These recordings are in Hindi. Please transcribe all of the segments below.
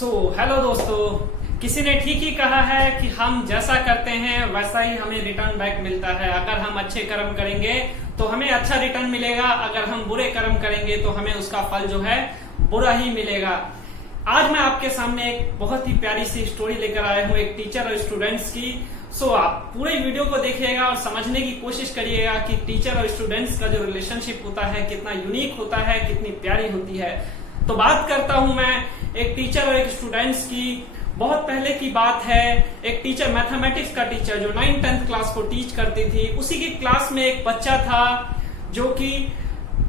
हेलो दोस्तों, किसी ने ठीक ही कहा है कि हम जैसा करते हैं वैसा ही हमें रिटर्न बैक मिलता है। अगर हम अच्छे कर्म करेंगे तो हमें अच्छा रिटर्न मिलेगा, अगर हम बुरे कर्म करेंगे तो हमें उसका फल जो है बुरा ही मिलेगा। आज मैं आपके सामने एक बहुत ही प्यारी सी स्टोरी लेकर आया हूँ, एक टीचर और स्टूडेंट्स की। आप पूरे वीडियो को देखिएगा और समझने की कोशिश करिएगा कि टीचर और स्टूडेंट्स का जो रिलेशनशिप होता है कितना यूनिक होता है, कितनी प्यारी होती है। तो बात करता हूं मैं एक टीचर और एक स्टूडेंट्स की। बहुत पहले की बात है, एक टीचर, मैथमेटिक्स का टीचर जो 9th-10th क्लास को टीच करती थी, उसी की क्लास में एक बच्चा था जो कि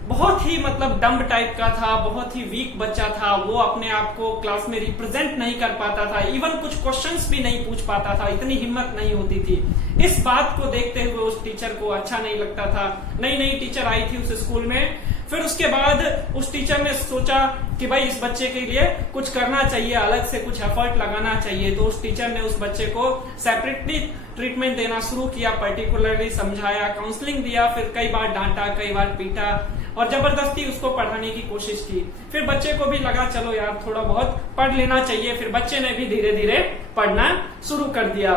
बहुत ही डम्ब टाइप का था, बहुत ही वीक बच्चा था। वो अपने आप को क्लास में रिप्रेजेंट नहीं कर पाता था, इवन कुछ क्वेश्चंस भी नहीं पूछ पाता था, इतनी हिम्मत नहीं होती थी। इस बात को देखते हुए उस टीचर को अच्छा नहीं लगता था। नई नई टीचर आई थी उस स्कूल में। फिर उसके बाद उस टीचर ने सोचा कि भाई इस बच्चे के लिए कुछ करना चाहिए, अलग से कुछ एफर्ट लगाना चाहिए। तो उस टीचर ने उस बच्चे को सेपरेटली ट्रीटमेंट देना शुरू किया, पर्टिकुलरली समझाया, काउंसलिंग दिया, फिर कई बार डांटा, कई बार पीटा और जबरदस्ती उसको पढ़ाने की कोशिश की। फिर बच्चे को भी लगा चलो यार थोड़ा बहुत पढ़ लेना चाहिए। फिर बच्चे ने भी धीरे धीरे पढ़ना शुरू कर दिया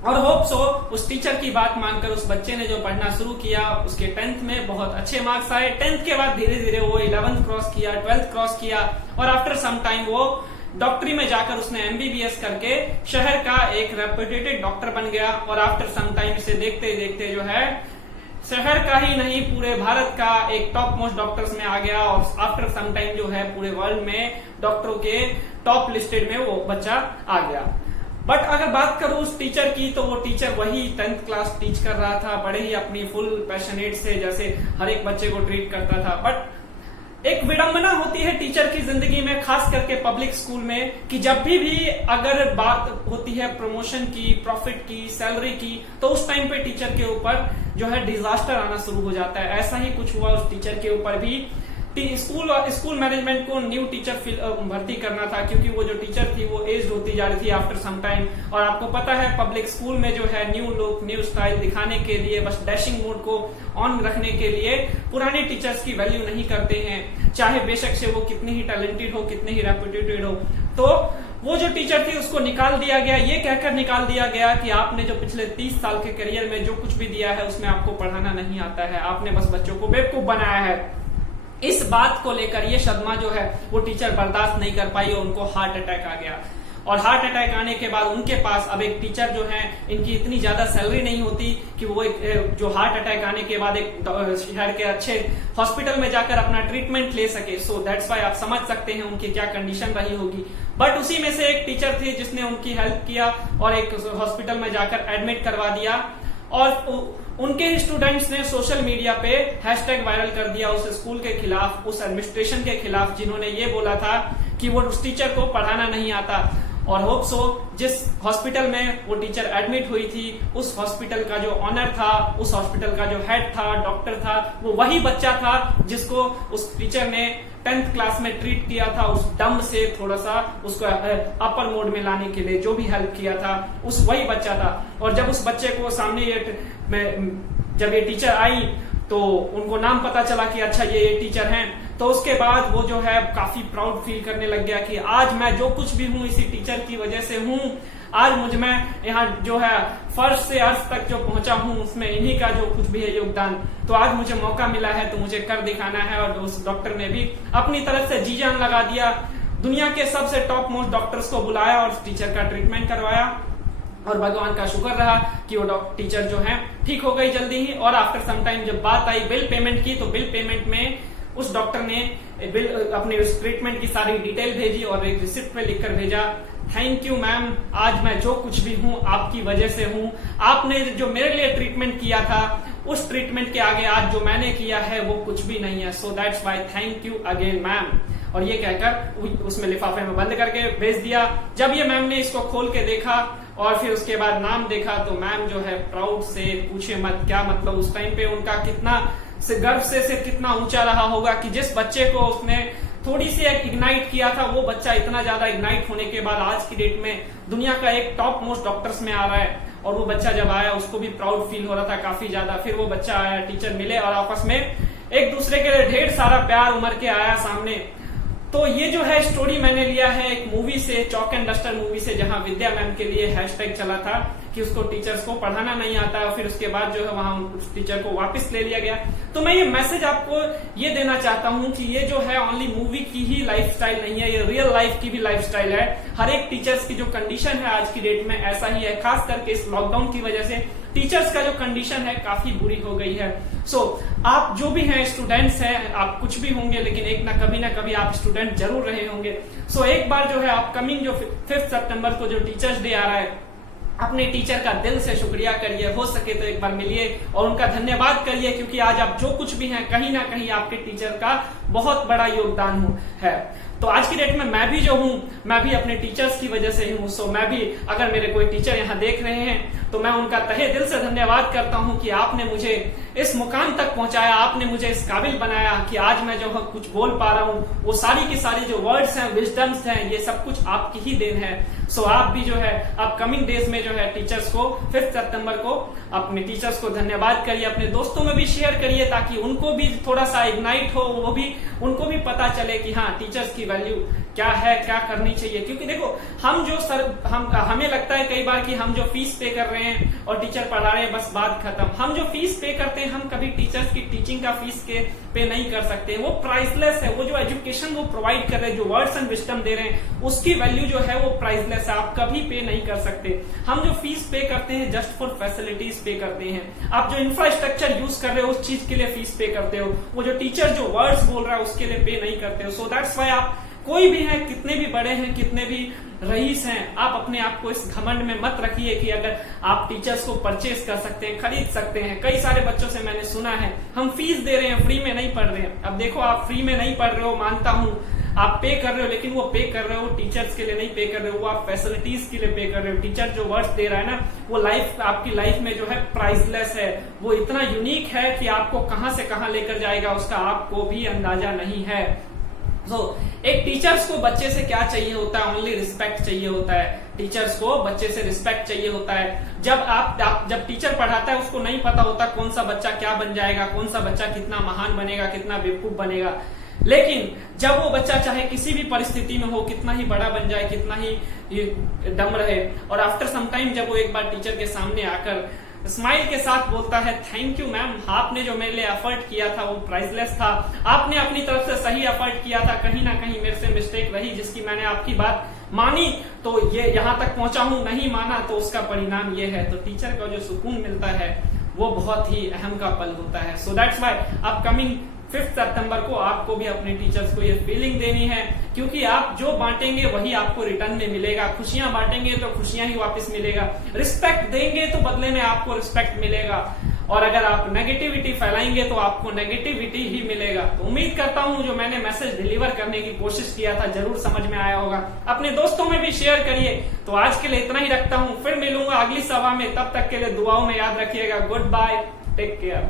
और होप सो उस टीचर की बात मानकर उस बच्चे ने जो पढ़ना शुरू किया, उसके 10th में बहुत अच्छे मार्क्स आए। 10th के बाद धीरे धीरे वो 11th क्रॉस किया, 12th क्रॉस किया और आफ्टर सम टाइम वो डॉक्टरी में जाकर उसने MBBS करके शहर का एक रेप्यूटेड डॉक्टर बन गया। और आफ्टर सम टाइम से देखते देखते जो है शहर का ही नहीं पूरे भारत का एक टॉप मोस्ट डॉक्टर्स में आ गया और आफ्टर सम टाइम जो है पूरे वर्ल्ड में डॉक्टरों के टॉप लिस्टेड में वो बच्चा आ गया। बट अगर बात करूं उस टीचर की, तो वो टीचर वही 10th क्लास टीच कर रहा था, बड़े ही अपनी फुल पैशनेट से जैसे हर एक बच्चे को ट्रीट करता था। बट एक विडंबना होती है टीचर की जिंदगी में, खास करके पब्लिक स्कूल में, कि जब भी अगर बात होती है प्रमोशन की, प्रॉफिट की, सैलरी की, तो उस टाइम पे टीचर के ऊपर जो है डिजास्टर आना शुरू हो जाता है। ऐसा ही कुछ हुआ उस टीचर के ऊपर भी। स्कूल मैनेजमेंट को न्यू टीचर भर्ती करना था, क्योंकि वो जो टीचर थी वो एज होती जा रही थी आफ्टर सम टाइम। और आपको पता है पब्लिक स्कूल में जो है न्यू लुक, न्यू स्टाइल दिखाने के लिए, बस डैशिंग मोड को ऑन रखने के लिए पुराने टीचर्स की वैल्यू नहीं करते हैं, चाहे बेशक से वो कितनी ही टैलेंटेड हो, कितनी ही रेप्यूटेड हो। तो वो जो टीचर थी उसको निकाल दिया गया, ये कहकर निकाल दिया गया कि आपने जो पिछले 30 साल के करियर में जो कुछ भी दिया है उसमें आपको पढ़ाना नहीं आता है, आपने बस बच्चों को बेवकूफ बनाया है। इस बात को लेकर ये सदमा जो है वो टीचर बर्दाश्त नहीं कर पाई और उनको हार्ट अटैक आ गया। और हार्ट अटैक आने के बाद उनके पास अब एक टीचर जो है, इनकी इतनी ज्यादा सैलरी नहीं होती कि वो एक जो हार्ट अटैक आने के बाद एक शहर के अच्छे हॉस्पिटल में जाकर अपना ट्रीटमेंट ले सके। सो दैट्स व्हाई आप समझ सकते हैं उनकी क्या कंडीशन रही होगी। बट उसी में से एक टीचर थी जिसने उनकी हेल्प किया और एक हॉस्पिटल में जाकर एडमिट करवा दिया। और उनके स्टूडेंट्स ने सोशल मीडिया पे हैशटैग वायरल कर दिया उस स्कूल के खिलाफ, उस एडमिनिस्ट्रेशन के खिलाफ, जिन्होंने ये बोला था कि वो उस टीचर को पढ़ाना नहीं आता। और होप सो जिस हॉस्पिटल में वो टीचर एडमिट हुई थी, उस हॉस्पिटल का जो ऑनर था, उस हॉस्पिटल का जो हेड था, डॉक्टर था, वो वही बच्चा था जिसको उस टीचर ने 10th क्लास में ट्रीट किया था, उस डम्ब से थोड़ा सा उसको अपर मोड में लाने के लिए जो भी हेल्प किया था, उस वही बच्चा था। और जब उस बच्चे को सामने जब ये टीचर आई तो उनको नाम पता चला कि अच्छा ये टीचर हैं, तो उसके बाद वो जो है काफी प्राउड फील करने लग गया कि आज मैं जो कुछ भी हूँ इसी टीचर की वजह से हूँ। आज मैं यहाँ जो है फर्श से अर्श तक जो पहुंचा हूँ उसमें इन्हीं का जो कुछ भी है योगदान। तो आज मुझे मौका मिला है तो मुझे कर दिखाना है। और उस डॉक्टर ने भी अपनी तरफ से जी जान लगा दिया, दुनिया के सबसे टॉप मोस्ट डॉक्टर्स को बुलाया और टीचर का ट्रीटमेंट करवाया। और भगवान का शुक्र रहा कि वो टीचर जो है ठीक हो गई जल्दी ही। और आफ्टर सम टाइम जब बात आई बिल पेमेंट की, तो बिल पेमेंट में उस डॉक्टर ने बिल अपने उस ट्रीटमेंट की सारी डिटेल भेजी और एक रिसिप्ट पे लिखकर भेजा, थैंक यू मैम, आज मैं जो कुछ भी हूँ आपकी वजह से हूँ। आपने जो मेरे लिए ट्रीटमेंट किया था उस ट्रीटमेंट के आगे आज जो मैंने किया है वो कुछ भी नहीं है। So that's why thank you again ma'am. और ये कहकर उसमें लिफाफे में बंद करके भेज दिया। जब ये मैम ने इसको खोल के देखा और फिर उसके बाद नाम देखा, तो मैम जो है प्राउड से पूछे मत क्या, उस टाइम पे उनका कितना गर्व से कितना ऊंचा रहा होगा कि जिस बच्चे को उसने थोड़ी सी इग्नाइट किया था, वो बच्चा इतना ज्यादा इग्नाइट होने के बाद आज की डेट में दुनिया का एक टॉप मोस्ट डॉक्टर्स में आ रहा है। और वो बच्चा जब आया उसको भी प्राउड फील हो रहा था काफी ज्यादा। फिर वो बच्चा आया, टीचर मिले और आपस में एक दूसरे के लिए ढेर सारा प्यार उमड़ के आया सामने। तो ये जो है स्टोरी मैंने लिया है एक मूवी से, चॉक एंड डस्टर मूवी से, जहां विद्या मैम के लिए हैशटैग चला था कि उसको टीचर्स को पढ़ाना नहीं आता है, फिर उसके बाद जो है वहां उस टीचर को वापस ले लिया गया। तो मैं ये मैसेज आपको ये देना चाहता हूं कि ये जो है ओनली मूवी की ही लाइफस्टाइल नहीं है, ये रियल लाइफ की भी लाइफस्टाइल है। हर एक टीचर्स की जो कंडीशन है आज की डेट में ऐसा ही है, खास करके इस लॉकडाउन की वजह से टीचर्स का जो कंडीशन है काफी बुरी हो गई है। सो आप जो भी हैं स्टूडेंट्स हैं, आप कुछ भी होंगे लेकिन एक ना कभी आप स्टूडेंट जरूर रहे होंगे। सो एक बार जो है अपकमिंग जो 5 सितंबर को जो टीचर्स डे आ रहा है, अपने टीचर का दिल से शुक्रिया करिए, हो सके तो एक बार मिलिए और उनका धन्यवाद करिए, क्योंकि आज आप जो कुछ भी हैं कहीं ना कहीं आपके टीचर का बहुत बड़ा योगदान है। तो आज की डेट में मैं भी जो हूँ, मैं भी अपने टीचर्स की वजह से ही हूँ। सो मैं भी, अगर मेरे कोई टीचर यहाँ देख रहे हैं तो मैं उनका तहे दिल से धन्यवाद करता हूँ कि आपने मुझे इस मुकाम तक पहुंचाया, आपने मुझे इस काबिल बनाया कि आज मैं जो कुछ बोल पा रहा हूँ, वो सारी की सारी जो वर्ड्स हैं, विजडम्स हैं, ये सब कुछ आपकी ही देन है। सो आप भी जो है अपकमिंग डेज में जो है टीचर्स को 5 सितंबर को अपने टीचर्स को धन्यवाद करिए, अपने दोस्तों में भी शेयर करिए ताकि उनको भी थोड़ा सा इग्नाइट हो, वो भी उनको भी पता चले कि हाँ टीचर्स की वैल्यू क्या है, क्या करनी चाहिए। क्योंकि देखो हमें लगता है कई बार कि हम जो फीस पे कर रहे हैं और टीचर पढ़ा रहे हैं बस बात खत्म। हम जो फीस पे करते हैं हम कभी टीचर्स की टीचिंग का फीस के पे नहीं कर सकते, वो प्राइसलेस है। वो जो एजुकेशन वो प्रोवाइड कर रहे हैं, जो वर्ड्स एंड विजडम दे रहे हैं, उसकी वैल्यू जो है वो प्राइसलेस है, आप कभी पे नहीं कर सकते। हम जो फीस पे करते हैं जस्ट फॉर फैसिलिटीज पे करते हैं, आप जो इंफ्रास्ट्रक्चर यूज कर रहे हो उस चीज के लिए फीस पे करते हो, वो जो टीचर जो वर्ड्स बोल रहा है उसके लिए पे नहीं करते हो। सो दैट्स व्हाई आप कोई भी है, कितने भी बड़े हैं, कितने भी रईस हैं, आप अपने आप को इस घमंड में मत रखिए कि अगर आप टीचर्स को परचेज कर सकते हैं, खरीद सकते हैं। कई सारे बच्चों से मैंने सुना है हम फीस दे रहे हैं, फ्री में नहीं पढ़ रहे हैं। अब देखो, आप फ्री में नहीं पढ़ रहे हो, मानता हूं आप पे कर रहे हो, लेकिन वो पे कर रहे हो टीचर्स के लिए नहीं पे कर रहे हो, वो आप फैसिलिटीज के लिए पे कर रहे हो। टीचर जो वर्ड्स दे रहा है ना, वो लाइफ आपकी लाइफ में जो है प्राइसलेस है, वो इतना यूनिक है कि आपको कहां से कहां लेकर जाएगा उसका आपको भी अंदाजा नहीं है। एक टीचर्स को बच्चे से क्या चाहिए होता है? ओनली रिस्पेक्ट चाहिए होता है। टीचर्स को बच्चे से रिस्पेक्ट चाहिए होता है। जब टीचर पढ़ाता है उसको नहीं पता होता कौन सा बच्चा क्या बन जाएगा, कौन सा बच्चा कितना महान बनेगा, कितना बेवकूफ बनेगा। लेकिन जब वो बच्चा चाहे किसी भी परिस्थिति में हो, कितना ही बड़ा बन जाए, कितना ही डम रहे, और आफ्टर सम टाइम जब वो एक बार टीचर के सामने आकर स्माइल के साथ बोलता है, थैंक यू मैम, आपने जो मेरे लिए एफर्ट किया था वो प्राइसलेस था, आपने अपनी तरफ से सही एफर्ट किया था, कहीं ना कहीं मेरे से मिस्टेक रही जिसकी मैंने आपकी बात मानी तो ये यहाँ तक पहुंचा हूं, नहीं माना तो उसका परिणाम ये है। तो टीचर का जो सुकून मिलता है वो बहुत ही अहम का पल होता है। सो दैट्स व्हाई अपकमिंग 5 सितंबर को आपको भी अपने टीचर्स को ये फीलिंग देनी है, क्योंकि आप जो बांटेंगे वही आपको रिटर्न में मिलेगा। खुशियां बांटेंगे तो खुशियां ही वापस मिलेगा, रिस्पेक्ट देंगे तो बदले में आपको रिस्पेक्ट मिलेगा, और अगर आप नेगेटिविटी फैलाएंगे तो आपको नेगेटिविटी ही मिलेगा। तो उम्मीद करता हूं जो मैंने मैसेज डिलीवर करने की कोशिश किया था जरूर समझ में आया होगा। अपने दोस्तों में भी शेयर करिए। तो आज के लिए इतना ही रखता हूं, फिर मिलूंगा अगली सभा में, तब तक के लिए दुआओं में याद रखिएगा। Goodbye, take care.